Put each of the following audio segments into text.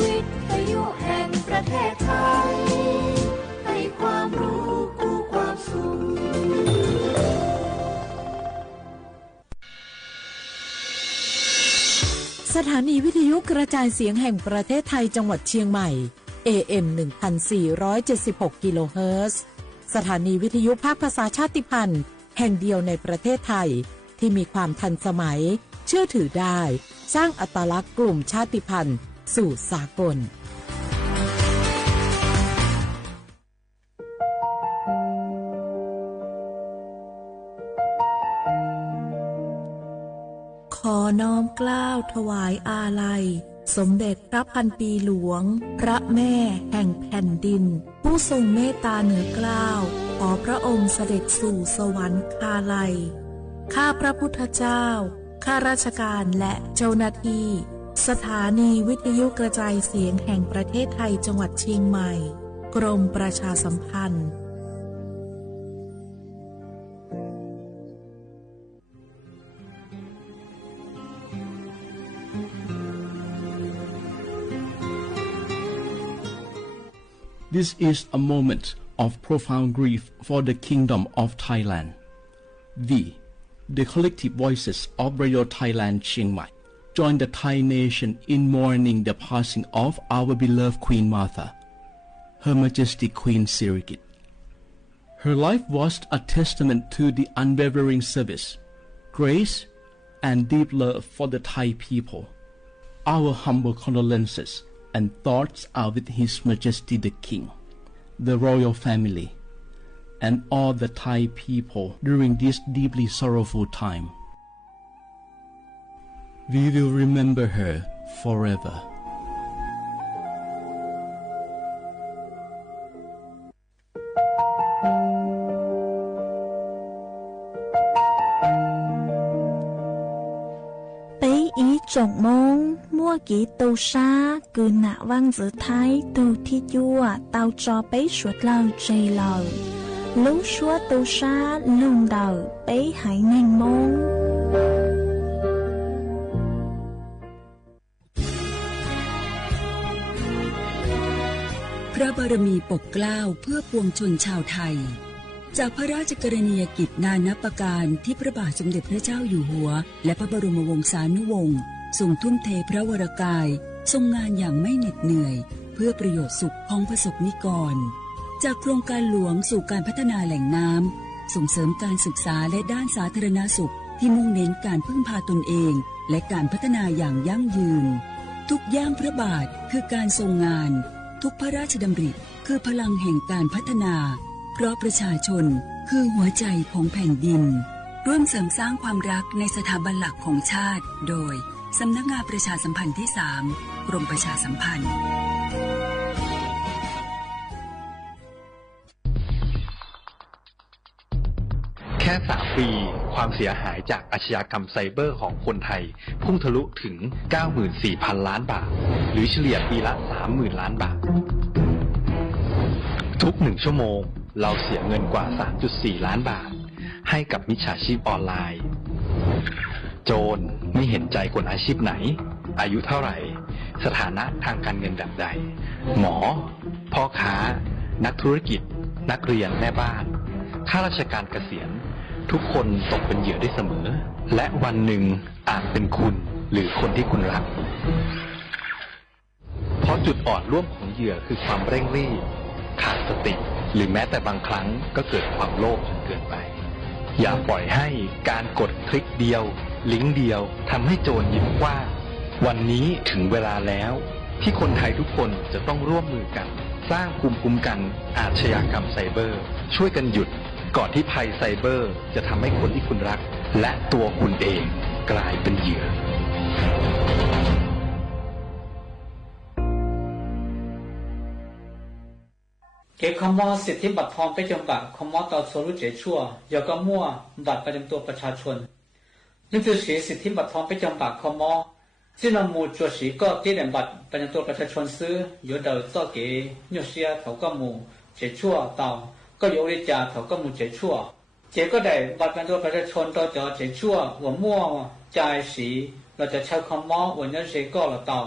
วิทยุแห่งประเทศไทยให้ความรู้คู่ความสุขสถานีวิทยุกระจายเสียงแห่งประเทศไทยจังหวัดเชียงใหม่ AM 1476 กิโลเฮิรตซ์สถานีวิทยุภาคภาษาชาติพันธุ์แห่งเดียวในประเทศไทยที่มีความทันสมัยเชื่อถือได้สร้างอัตลักษณ์กลุ่มชาติพันธุ์สู่สากลขอน้อมเกล้าถวายอาลัยสมเด็จพระพันปีหลวงพระแม่แห่งแผ่นดินผู้ทรงเมตตาเหนือเกล้าขอพระองค์เสด็จสู่สวรรคาลัยข้าพระพุทธเจ้าข้าราชการและเจ้าหน้าที่สถานีวิทยุกระจายเสียงแห่งประเทศไทยจังหวัดเชียงใหม่กรมประชาสัมพันธ์This is a moment of profound grief for the Kingdom of Thailand. We, the collective voices of Radio Thailand Chiang Mai, join the Thai nation in mourning the passing of our beloved Queen Martha, Her Majesty Queen Sirikit. Her life was a testament to the unwavering service, grace, and deep love for the Thai people. Our humble condolences and thoughts are with His Majesty the King, the royal family, and all the Thai people during this deeply sorrowful time. We will remember her forever. Trọng mong mua kỹ tàu xa cứ nạ vang giữa thái tàu thi chua tàu cho bấy suốt lâu chây lâu lúc suốt tàu xa lùng đầu bấy hãy nhanh mong พระบารมีปกเกล้าเพื่อปวงชนชาวไทยจากพระราชกรณียกิจนานับประการที่พระบาทสมเด็จพระเจ้าอยู่หัวและพระบรมวงศานุวงศ์ทรงทุ่มเทพระวรกายทรงงานอย่างไม่เหน็ดเหนื่อยเพื่อประโยชน์สุขของประสบนิกรจากโครงการหลวงสู่การพัฒนาแหล่งน้ำส่งเสริมการศึกษาและด้านสาธารณสุขที่มุ่งเน้นการพึ่งพาตนเองและการพัฒนาอย่างยั่งยืนทุกย่างพระบาทคือการทรงงานทุกพระราชดำริคือพลังแห่งการพัฒนาเพราะประชาชนคือหัวใจของแผ่นดินร่วมเสริมสร้างความรักในสถาบันหลักของชาติโดยสำนักงานประชาสัมพันธ์ที่ 3 กรมประชาสัมพันธ์แค่3 ปีความเสียหายจากอาชญากรรมไซเบอร์ของคนไทยพุ่งทะลุถึง 94,000 ล้านบาทหรือเฉลี่ยปีละ 30,000 ล้านบาททุก1 ชั่วโมงเราเสียเงินกว่า 3.4 ล้านบาทให้กับมิจฉาชีพออนไลน์โจรไม่เห็นใจคนอาชีพไหนอายุเท่าไหร่สถานะทางการเงินแบบใดหมอพ่อค้านักธุรกิจนักเรียนแม่บ้านข้าราชการเกษียณทุกคนตกเป็นเหยื่อได้เสมอและวันหนึ่งอาจเป็นคุณหรือคนที่คุณรักเพราะจุดอ่อนร่วมของเหยื่อคือความเร่งรีบขาดสติหรือแม้แต่บางครั้งก็เกิดความโลภจนเกินไปอย่าปล่อยให้การกดคลิกเดียวลิงก์เดียวทำให้โจรยิ้มกว้างวันนี้ถึงเวลาแล้วที่คนไทยทุกคนจะต้องร่วมมือกันสร้างภูมิคุ้มกันอาชญากรรมไซเบอร์ช่วยกันหยุดก่อนที่ภัยไซเบอร์จะทำให้คนที่คุณรักและตัวคุณเองกลายเป็นเหยื่อเก็บคำว่าสิทธิบัตรทองไปจำกัดคำว่าต่อสู้รู้เจ็ดชั่วอย่าก็มั่วบัตรประจำตัวประชาชนนี่คือสิทธิบัตรทองไปจำกัดคำว่าที่เรามูจวดสีก็ที่เด่นบัตรประจำตัวประชาชนซื้ออยู่เดินต่อเก๋ยกเสียเขาก็มูเจ็ดชั่วต่อก็ยกริจาเขาก็มูเจ็ดชั่วเจ๊ก็ได้บัตรประจำตัวประชาชนต่อจอเจ็ดชั่วหัวมั่วจ่ายสีเราจะใช้คำว่าวันนี้เจ๊ก็ละต่อ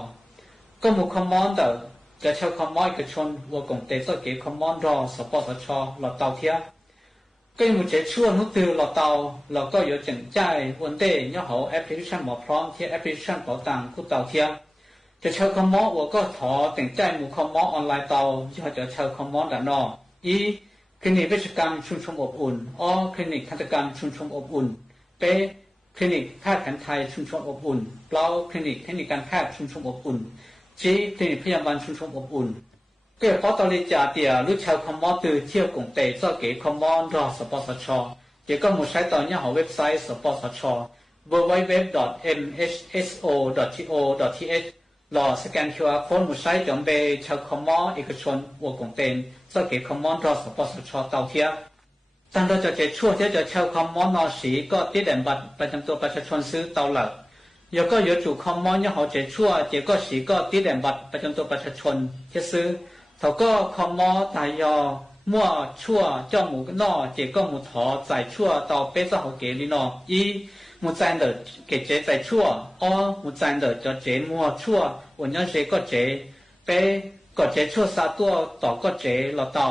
ก็หมู่คอมมอนเดอร์จะเช่าคอมมอนเอกชนวัวกงเตต้เก๋คอมมอนรอสปสชหลอดเตาเทียก็ยังหมู่เจชั่วนุตือหลอดเตาเราก็อยู่จังใจวันเดย์ย่อเขาแอปพลิเคชันหมอพร้อมที่แอปพลิเคชันเป๋าตังคู่เตาเทียจะเช่าคอมมอนวัวก็ถอแต่งใจหมู่คอมมอนออนไลน์เตาที่เขาจะเช่าคอมมอนด้านนอกอีคลินิกเวชกรรมชุมชนอบอุ่นอ๋อคลินิกทันตกรรมชุมชนอบอุ่นเป๊คลินิกแพทย์แผนไทยชุมชนอบอุ่นเปล่าคลินิกเทคนิคการแพทย์ชุมชนอบอุ่นจีคลินิกพยาบาลชุมชนอบอุ่นก็เพราะตอนนี้จ่าเตียรู้ชาวคอมมอนตือเที่ยวกงเตะเจ้าเก๋คอมมอนรอสปสชเดี๋ยวก็หมดใช้ตอนนี้ของเว็บไซต์สปสช www.mhso.go.th รอสแกน QR Code หมดใช้จอมเบชาวคอมมอนเอกชนวัวกงเตนเจ้าเก๋คอมมอนรอสปสชเตาเทียตั้งแต่จะช่วยที่จะชาวคอมมอนนอสีก็ติดแดนบัตรประจำตัวประชาชนซื้อเตาหลัก有个有主คอมมอนยังเขาเจชั่วเจก็สีก็ติดแดนบัตรประจำตัวประชาชนจะซื้อเขาก็คอมมอตายอมั่วชั่วเจ้าหมูนอเจก็หมูถอใจชั่วต่อเป๊ะเจ้าเขาเกลีนออีหมูใจเดอเกเจใจชั่วอ๋อหมูใจเดอจะเจมั่วชั่ววันนี้เจก็เจเป๊ะก็เจชั่วซาตัวต่อก็เจเราเตา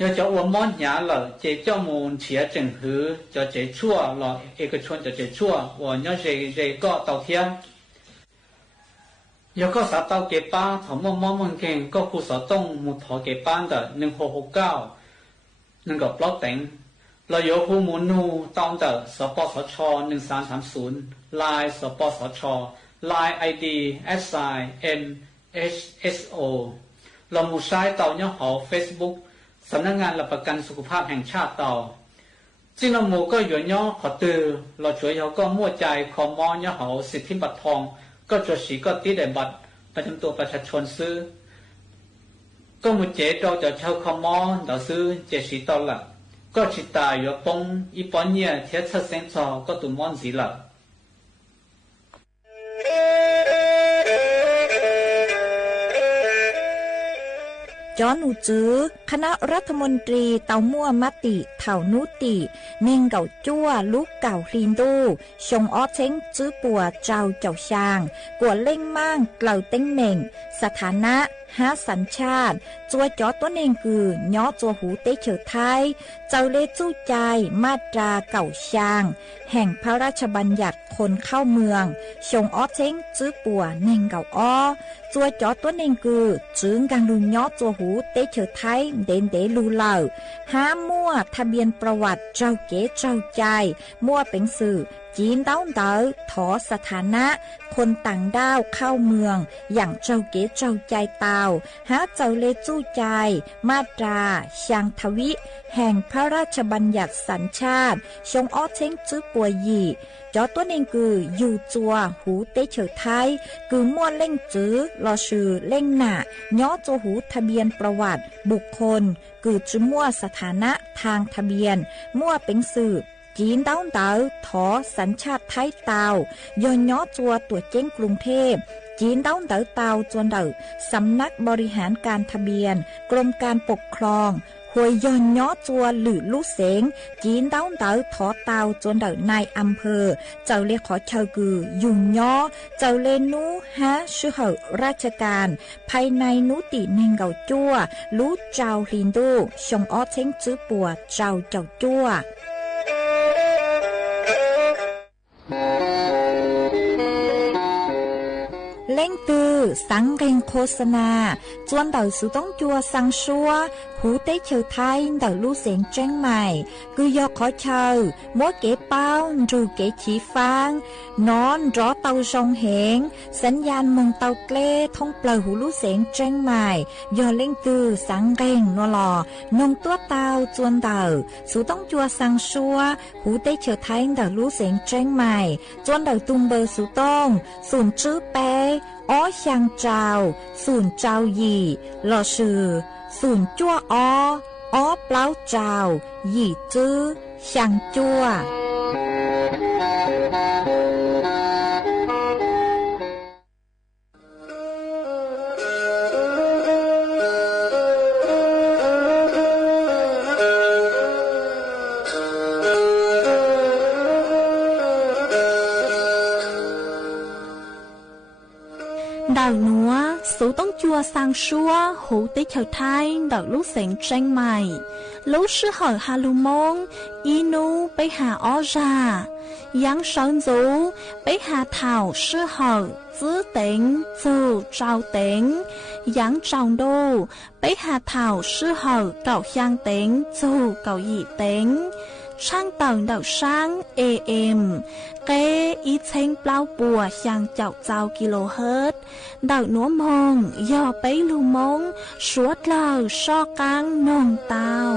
要叫我们nhà了，这叫我钱整合，叫这错了，一个村叫这错，我要这个到天。有个啥到给班，他们看个故事东木头给班的，能好好教，能够标定。เรา有户门路到的สปสช1330 Line สปสช Line ID @MHSO เราหมู่ใช้เตาเนี่ยหอ Facebookสำนักงานหลักประกันสุขภาพแห่งชาติต่อจีนหมู่ก็อยู่ย่อขอตือเราช่วยเขาก็มั่วใจคอมอย่อเขาสิทธิบัตรทองก็จดสีก็ติดแต่บัตรประจำตัวประชาชนซื้อก็มุ่งเจเราจะเช่าคอมเราซื้อเจสีต่อหลักก็ชิตายอยู่ปงอีปอนเนี่ยเทียบเส้นจอก็ตุ่มมอนสีหลักจอนูจื้อคณะรัฐมนตรีเตามั่วมติเถ่านุติเน่งเก่าจั่วลูกเก่าคลีนดูชงอ้อเช้งจื้อปัวเจ้าเจ้าช่างกวดเล่งมั่งเกล่าเต้งเหม่งสถานะหาสัญชาติจัวจอตัวเองคือย้อจัวหูเตเฉอไทยเจ้าเลจู้ใจมาตราเก่าช่างแห่งพระราชบัญญัติคนเข้าเมืองชงอ้อเช้งจื้อปัวเน่งเก่าอ้อจัวจอตัวเองคือจื้งกังลุนย้อจัวหูเตเฉอไทยเด่นเดลูเหล่าห้ามั่วทะเบียนประวัติเจ้าเก๋เจ้าใจมั่วเป็นสื่อจีนเต้าเต๋อถอสถานะคนต่างด้าวเข้าเมืองอย่างเจ้าเก๋เจ้าใจเตาหาเจ้าเลจู้ใจมาตราชางทวิแห่งพระราชบัญญัติสัญชาติชงอ้อเช้งจื้อปัวยีจอตัวเองคืออยู่จัวหูเตเฉอไทยคือมั่วเล่งจื้อรอชื่อเล่งหน้าย้อจัวหูทะเบียนประวัติบุคคลคือจื้อมั่วสถานะทางทะเบียนมั่วเป็นสื่อจีนเต้าเต๋อถอสัญชาติไทยเตาย้อนย้อจัวตัวเจ้งกรุงเทพจีนเต้าเต๋อเตาจวนเต๋อสำนักบริหารการทะเบียนกรมการปกครองหวยย้อนย้อจัวหรือลูกเสงจีนเต้าเต๋อถอเตาจวนเต๋อนายอำเภอเจ้าเลขอเชากือยุ่งย้อเจ้าเลนูฮะชื่อเหอราชการภายในนุติเนงเกาจัวรู้เจ้าลินดูชงอ้อเช้งจื้อปัวเจ้าจัวเล่งตือสังเกงโฆษณาจวนเต่าสุต้องจัวสังชัวหูเต้เฉอไทยเต่าลู่เสียงเจ้งใหม่คือยอกขอเชอมัวเก๋เป้าจูเก๋ฉีฟางนอนรอเต่าทรงเหงสัญญาณมงเต่าเกล้ท่องเปล่าหูลู่เสียงเจ้งใหม่ยอเล่งตือสังเกงนัวหล่อนงตัวเต่าจวนเต่าสุต้องจัวสังชัวหูเต้เฉอไทยเต่าลู่เสียงเจ้งใหม่จวนเต่าตุงเบอร์สุต้องศูนย์จื้อเป้อ้อช่างเจ้าศูนย์เจ้าหยี่หล่อชื่อศูนย์จั่วอ้อเปล่าเจ้าหยี่จื้อช่างจั่วดาวนัว tông chùa sang xua hủ tí khởi thái đợi lúc xịn tranh mày lúc sư hỏi hà lù mông inu bấy hà ó ra giáng sơn rú bấy hà thảo sư hỏi giữ tính dù trao tính giáng trọng đô bấy hà thảo sư hỏi cậu giang tính dù cậu dị tính sang tầng đậu sáng êm kế ít thanh bao bùa sang chậu trao kHz đậu núa mông do bấy lưu mông suốt lờ so căng nông tàu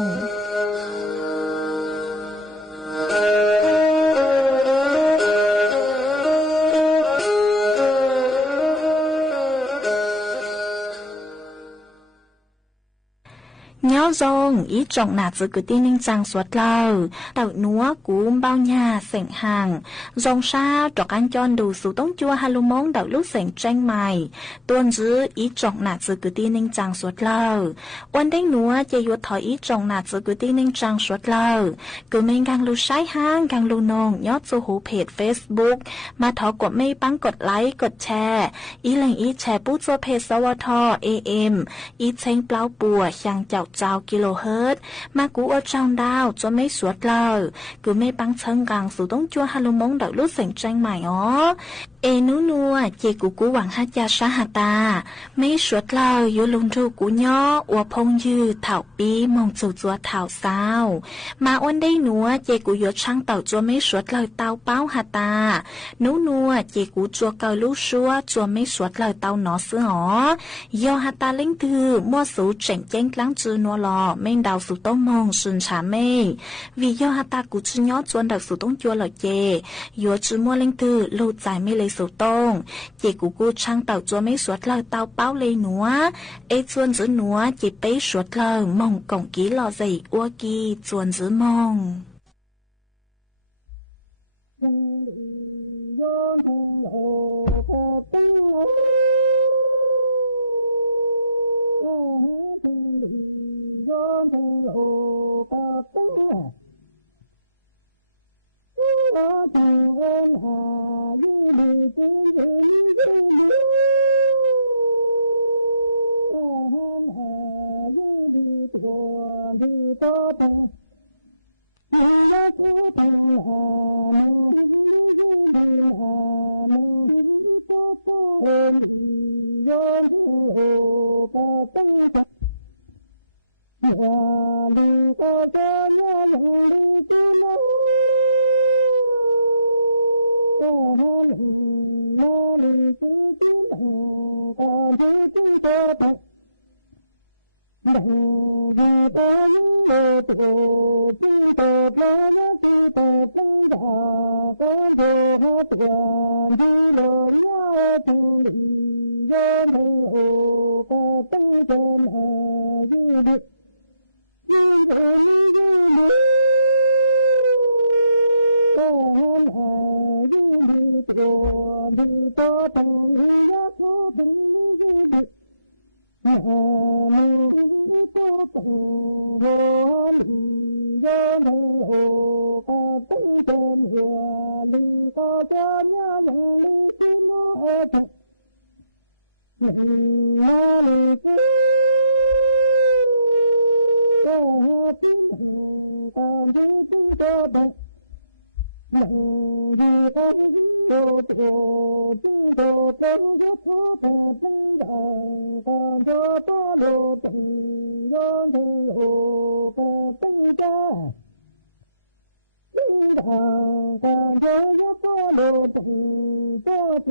nhớ rong ý trọng nạt giữ cứ tin ninh trang suốt lâu đậu núa cúm bao nhà sảnh hàng rong xa trọc anh chọn đủ số tông chua hà lô mông đậu lúc sảnh tranh mày tuôn giữ ý trọng nạt giữ cứ tin ninh trang suốt lâu ôn đánh núa chê yuột thỏi ý trọng nạt giữ cứ tin ninh trang suốt lâu cứ mình càng lưu sái hang càng lưu nông nhớ số hữu page Facebook mà thỏกดไม่ปังกดไลค์กดแชร์ý lệnh ýแชร์ปุ๊บตัวเพจสวท AM ýเช้งเปล่าปัวช่างเจ้าtrao kHz mà cú ở trong đào cho mấy suốt lời cứ mấy băng chân càng số tông chua hà lô mông đậu lúc sảnh tranh mày ó ê nú nua chê cú hoàng hát cha sa hà ta mấy suốt lời yếu lung tru cú nhó ua phong dư thảo bí mong chù chua thảo sao mà ôn đây nua chê cú yếu trang tàu chua mấy suốt lời tao bao hà ta nú nua chê cú chua cao lúc xua chua mấy suốt lời tao nó sữa ó do hà ta lính thư mua số chảnh chanh lắng chư nua lò men đào số tông mong xuân trả mê vì do hà ta cú chư nhó chuan đào số tông chua lời chê yếu chư mua lính thư lâu dài mê lấy số tông chê cú trang tàu chua mấy suốt lời tao bao lấy núa ê chuan giữ núa chê bấy suốt lời mong cổng ký lò dày ua kỳ chuan giữ mong Hãy subscribe cho kênh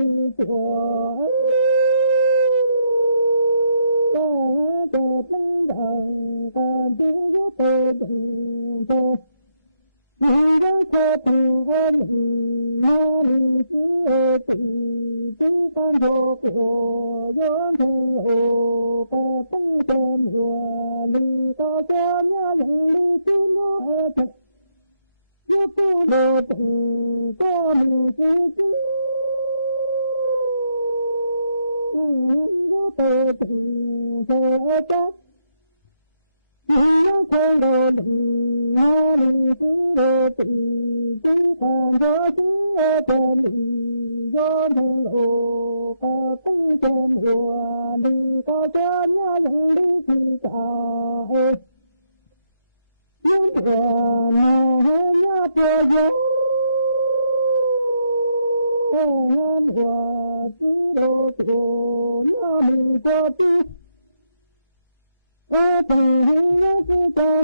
Ghiền Mì Gõ để không bỏ lỡ Hãy subscribe cho kênh Ghiền Mì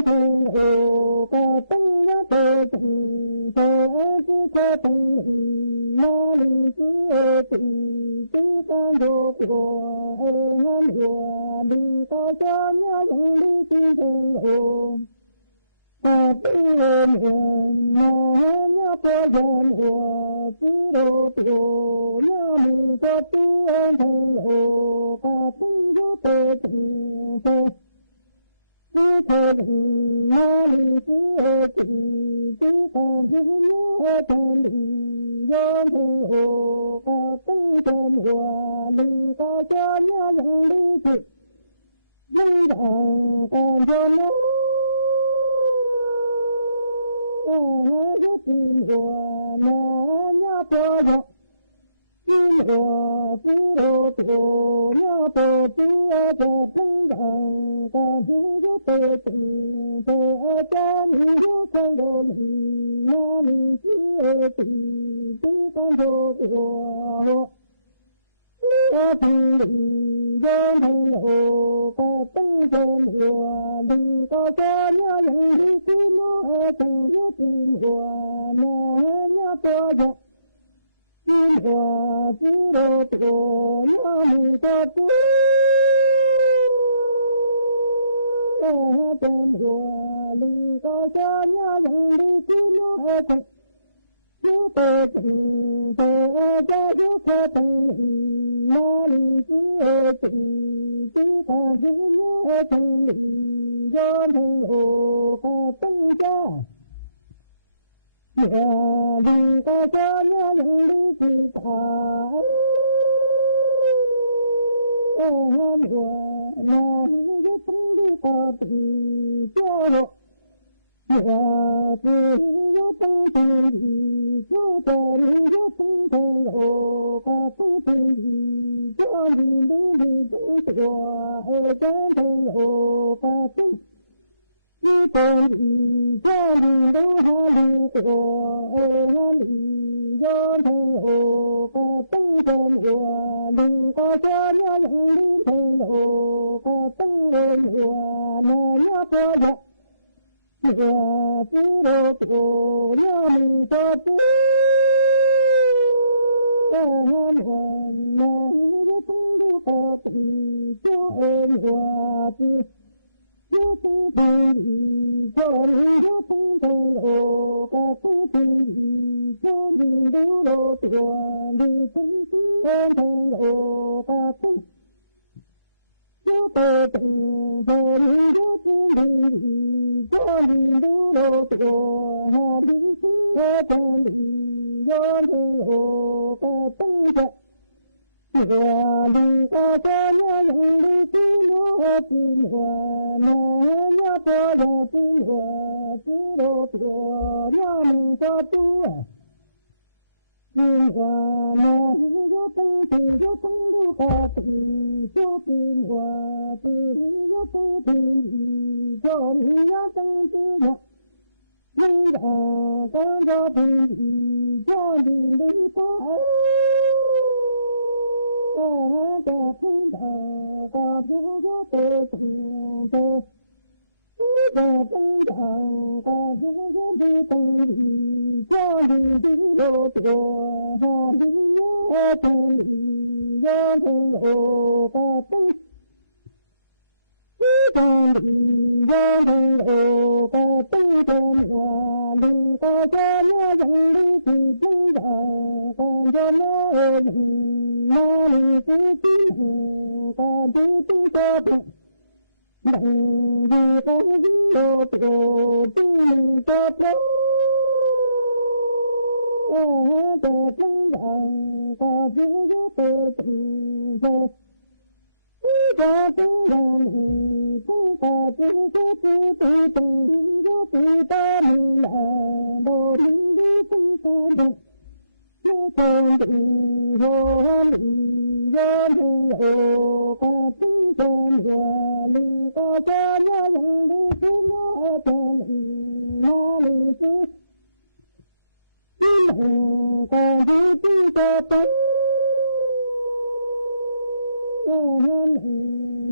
Gõ để không bỏ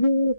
lỡ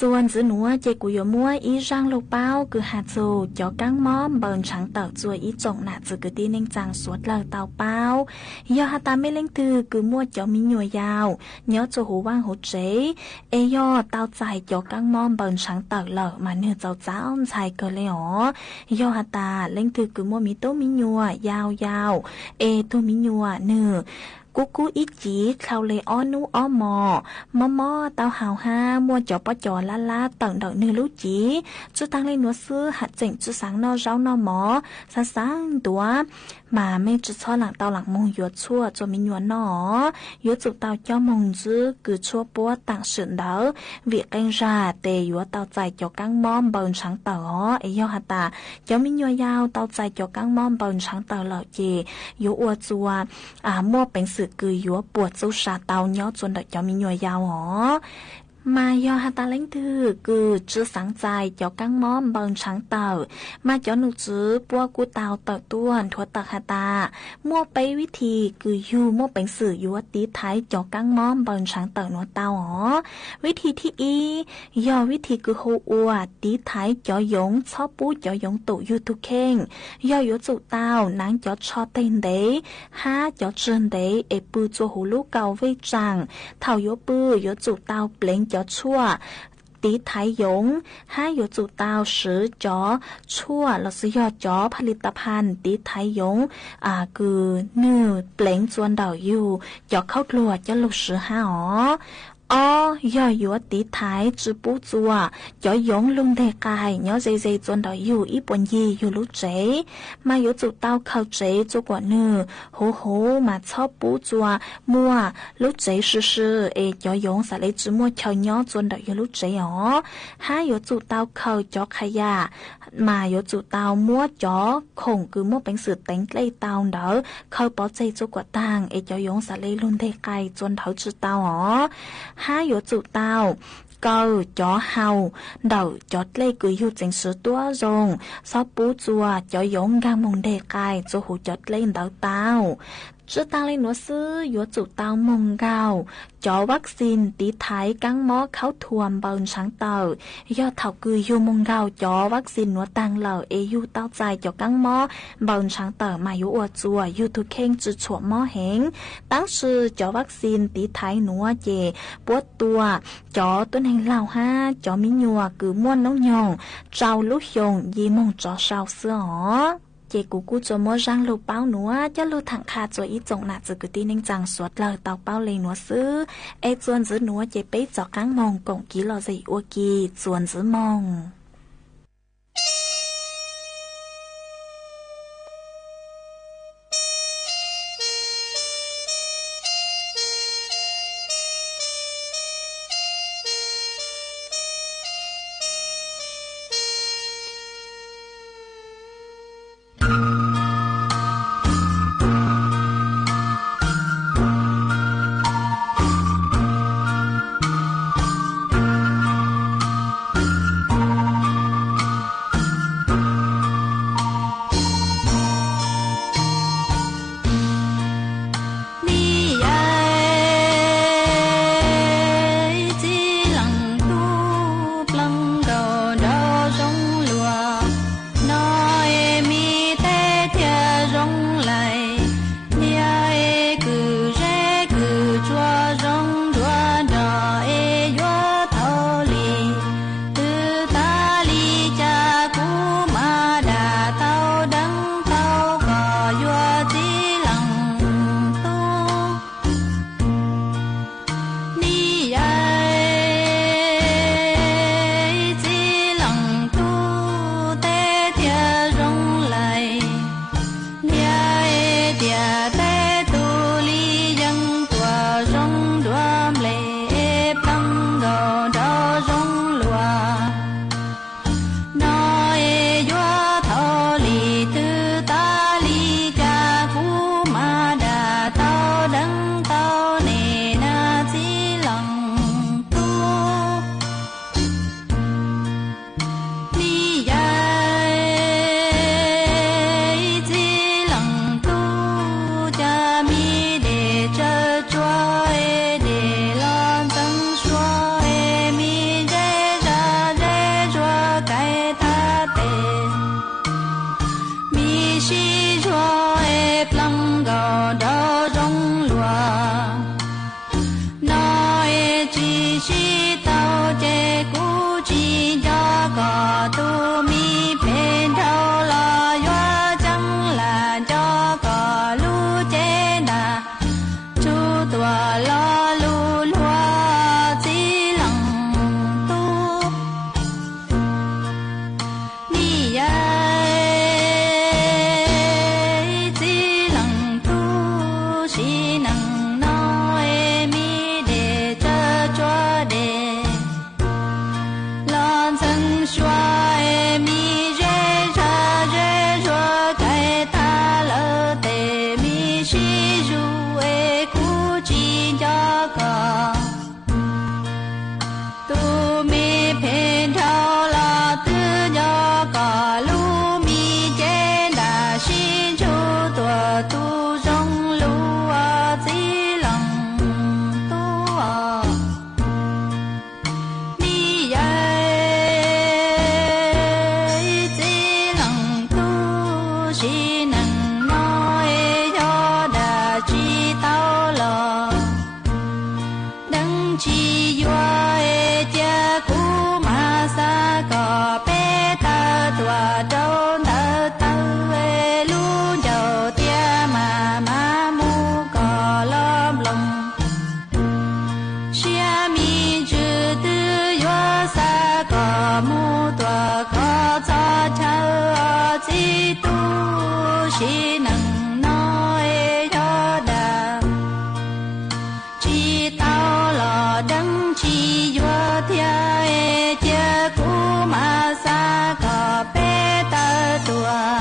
ส่วนgiữ núa chế của yếu mua ý răng lục bao cứ hạt dù cho căng móm bờn trắng tờ chùa ý trọng nạ giữ cứ tí ninh chàng suốt lờ tàu bao do hạt ta mê lên từ cứ mua cho mi nhùa yào nhớ cho hú vang hú chế ê do tao chạy cho căng móm bờn trắng tờ lờ mà nửa cháu giá ông chạy cơ lê ó do hạt ta lên từ cứ mua mi tố mi nhùa yào ê tô mi nhùa nửa cú ít chỉ khao lê ó nú ó mò tao hào ha mua chó bó chó la tận đợi nư lú chỉ chú tăng lên núa xưa hạt chỉnh chú sáng no rau no mò sáng túa mà mê chú cho lặng tao lặng mông yuột chua cho mình yuột nó yuột chụp tao cho mông dư cứ chua búa tặng sự đỡ việc canh ra tề yuột tao chạy cho căng mom bờn sáng tờ ó ấy do hạt ta cho mình yuột yao tao chạy cho căng mom bờn sáng tờ lợ chì yuột uột chua mua bánh sự cứ yuột bùa chú sa tao nhó chuồn đợi cho mình yuột yao ó mà do hạt ta lãnh thư cứ chưa sáng dài cho căng móm bờn sáng tờ mà cho nụ chứ bua cu tàu tờ tuôn thua tờ hạt ta mua bấyวิธีcứ yu mua bánh sử yu tí thái cho căng móm bờn sáng tờ nó tao óวิธีที่อียอวิธีคือโฮอัวตีท้ายจอยงชอบปูจอยงตุยูทุเข่งยออยู่จุเต้านางจอชอเต้นเดห้าจอเจินเดเอปือจัวหูลูกเกาเวจังเท่าโยปือยจุเต้าเปล่งจอชั่วtí tháiยงห้าอยู่จุเต้าสือจอชั่วเราซื้อยอจอผลิตภัณฑ์ตีtháiยงคือเนื้อเปล่งจวนเดาอยู่จอเข้าลวดจะลูกสือห้าอ๋อยอtíท้ายจืปูจัวจอยงลุงเดกายย้อเจจวนดอยอยู่อีปนยีอยู่ลุเจมาอยู่จุเต้าเข้าเจจุกว่าเนื้อโหมาชอบปูจัวมัวลุเจซื่อเอจอยงสาเลจืมัวเฉาย้อจวนดอยอยู่ลุเจอ๋อห้าอยู่จุเต้าเข้าจอขยะมาอยู่จุเต้ามัวจอคงคือมัวเป็นสื่อแต่งใกล้เต้าเดอเข้าปอเจจุกว่าต่างเอจอยงสาเลลุงเดกายจวนเถาจืเต้าอ๋อห้าอยู่จุเต้าcâu chó hào đầu chó lê cứ yêu chính sự tua rồng sau bú chùa chó giống gang mông đề cài cho hủ chó lên đầu tao chứ ta lên nó sư yếu chủ tao mông gạo chó vaccine tí thái căng mó kháo thuầm bờn sáng tờ do thảo cư yêu mông gạo chó vaccine nó tăng lờ e yêu tao dài cho căng mó bờn sáng tờ mà yếu ở chùa yêu thu khen chữ chua mó hén当时chó vaccine tí thái nó chè bốt tua chó tuân hành lao ha chó mí nhùa cứ muôn nấu nhồng trao lúc nhồng dì mông chó sao xưa hó chế cú cho mua răng lục bao núa cho lục thẳng khá cho ít trọng nạt giữ cứ tin nên chẳng suốt lời tàu bao lên núa xứ e chuồn giữ núa chế bế cho căng mông cổng ký lò dậy ua kỳ chuồn giữ mông chỉ nâng nói cho đà chỉ tao lò đấng chỉ vừa thiê chia cú mà xa cò bé tơ tua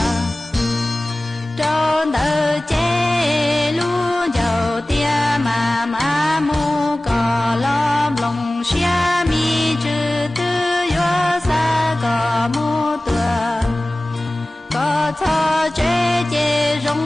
trôn tơ chế lu dầu tia mà mu cò lom lòng xia mi chữ tư yo xa cò mu tua có cho chế chế rong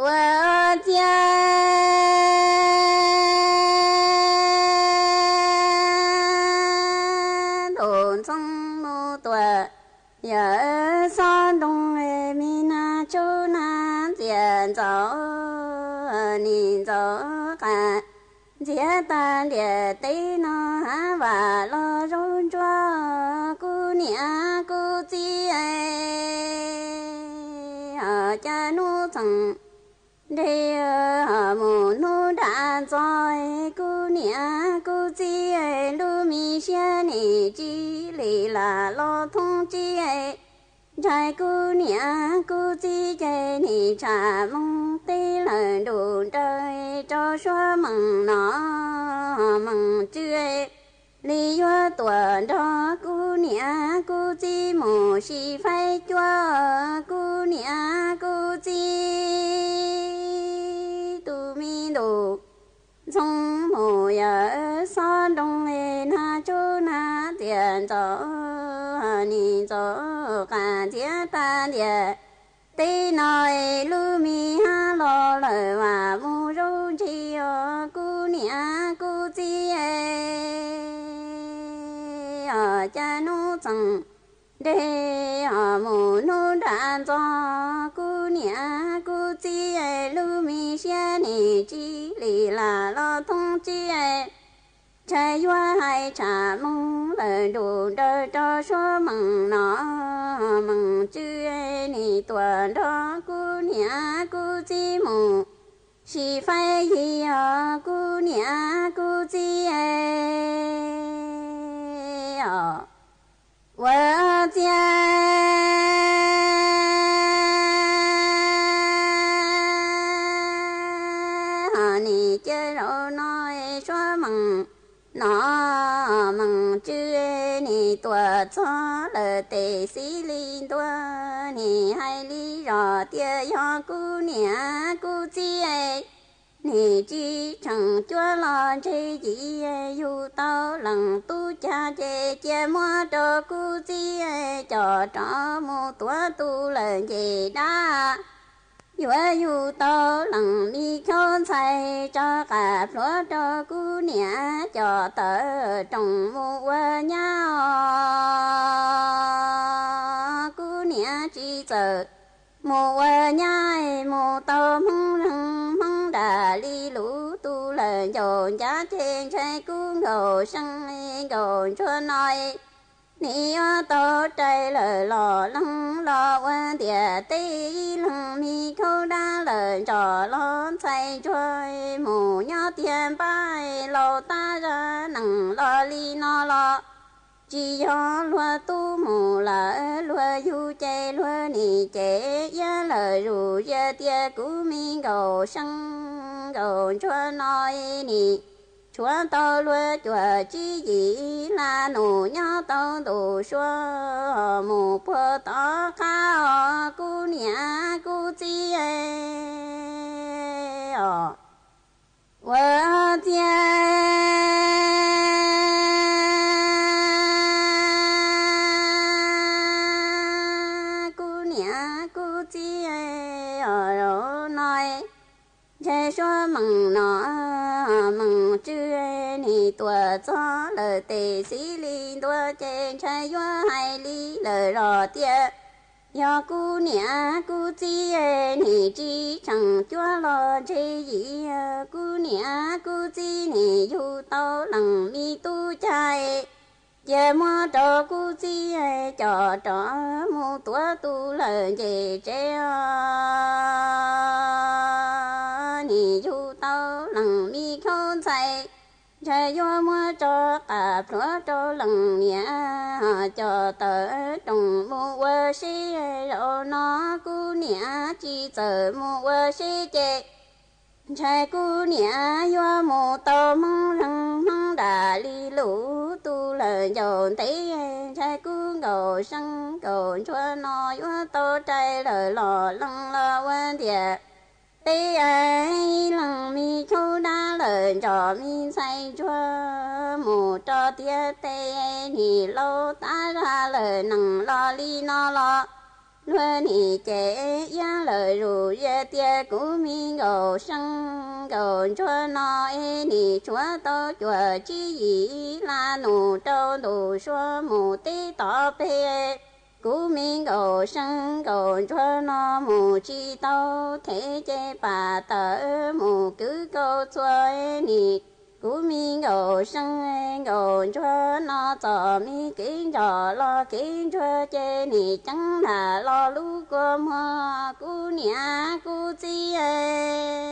我家同从木多，有山东的闽南州南边走，你走看。简单的对那瓦了容着姑娘姑姐哎，家奴曾的母奴打在姑娘姑姐路米线你记里啦老通姐哎。trai姑娘姑chỉ chơi ni trà mong tê lời đủ trời cho xóa mừng nó mừng chưa lý do tuổi đó姑娘姑chỉ mù xì phải cho姑娘姑chỉ tu mi đủ trong mù ở xa đông lên ha chỗ na tiền cho ni cho cả chia ta địa tây nói lu mi ha lo lời mà mu râu chi ở cô nia cô chi ở cha nu chẳng để ở mu nu đàn cho cô nia cô chi lu mi xe ni chi lì là lo thông chi trái hoa hai trà mong lời đủ đời cho số mừng nó mừng chữ ni tuần đó cô nia cô chi mù chỉ phải gì ở cô nia cô chi ở vợ cha ni chơi rồi nói số mừng nó mừng chưa ni tua cho lời tề sĩ linh tua ni hai lý rõ tia do cô nia cô chi ni chi chẳng chúa lo chơi gì dù tao lần tu cha chê chê mua cho cô chi cho một tua tu lời gì đã dù tao lần đi khôn say cho cả lúa cho cô nia cho tớ trồng mua nhau cô nia chỉ sợ mua nhai mua tao mong đã đi lũ tu lời dồn giá trên trái cung đồ sân đồ cho nói ni to trái lời lo lắng lo quan địa tây lăng mi khâu đa lời trò lo say trôi mù nhớ tiền bay lo ta ra nằng lo li no lo chỉ do lúa tu mù là lúa du chơi lúa ni chế ya lời rủ ya tia cú mi cầu sân cầu cho nói ni chúa tao lúa chúa chỉ gì là nụ nhớ tao đủ xóa một bữa tao khao cô nia cô chi vợ cha cô nia cô chi ở nói chơi xóa mừng nó mừng chưa ni tua cho lời tề sĩ linh tua trên trái hoa hai lý lời rõ tia do cô nia cô chi ni chi chẳng chúa lo chơi gì cô nia cô chi ni dù tao lần mi tu chạy chê mua cho cô chi cho mua tua tu lời gì treo ni dù tao lần mi khôn say trái do mua cho cả lúa cho lần nia cho tớ trồng mua xí rồi nó cô nia chỉ sợ mua xí chê trái cô nia do mua tao mong răng mong đã li lũ tu lời dồn thấy trái cô cầu sân cầu cho nó do tao trái lời lò lăng lo quan địa tây ấy lần mi khâu đa lời cho mi say cho một cho tia tây thì lâu ta ra lời nằng lo li no lo luôn nị chế ya lời rủ ya tia cú mi gầu sân gầu cho nó e nị chúa to chùa chi gì là nụ trâu đủ xua mù tí tỏ bê cú mi gầu sân gầu cho nó mù chi tâu thế chế bà tớ mù cứ câu xuôi nị cú mi gầu sân gầu cho nó cho mi kính cho lo kính cho chế nị chẳng là lo lú của mơ cú nhà cú chi ơi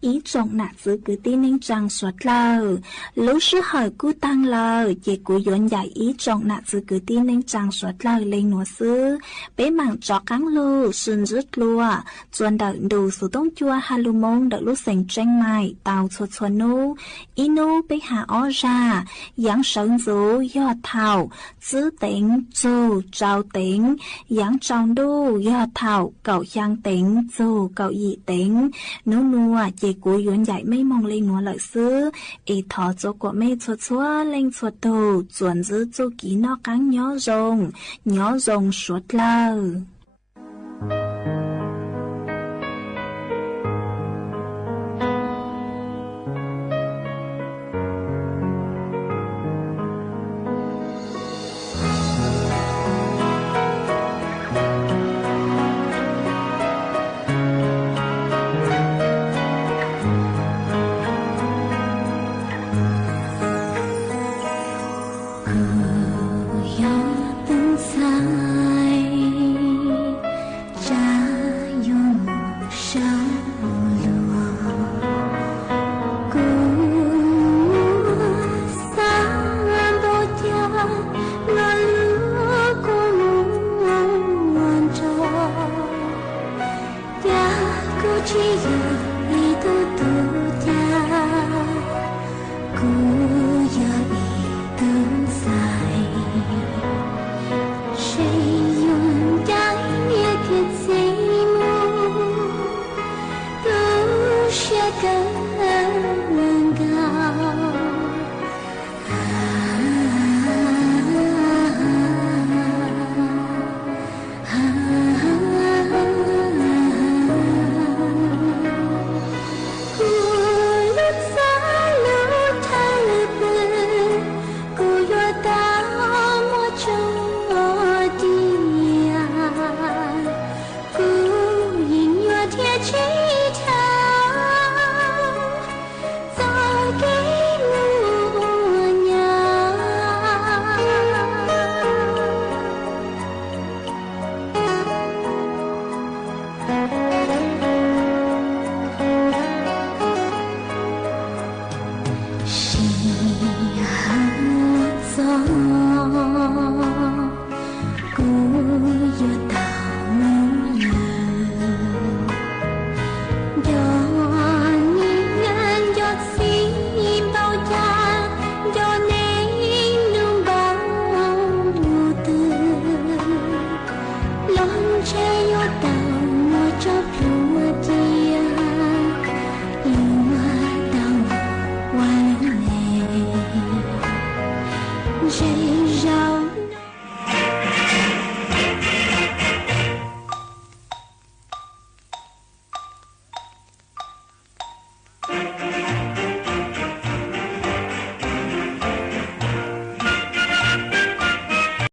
ý trọng nạ giữ cứ tin nên chẳng suốt lờ lúc sư hỏi cú tăng lờ chỉ cú yuan giải ý trọng nạ giữ cứ tin nên chẳng suốt lờ lên nửa sư bé mảng chó cắn lù xuân rứt lùa chuẩn đợi đủ số tông chua halu mông đợi lúc sành tranh mày tàu chuột chuột nu inu bé hạ ó ra giáng sơn rú do thảo giữ tính dù trao tính giáng trong đu do thảo cậu giang tính dù cậu dị tính nô nua chỉ cú yuan giải mấy mong lên nua lợi sư ý thọ chỗ của mê chuột chúa lên chuột tù chuẩn giữ chu ký nó cắn nhỏ rồng suốt lờ. She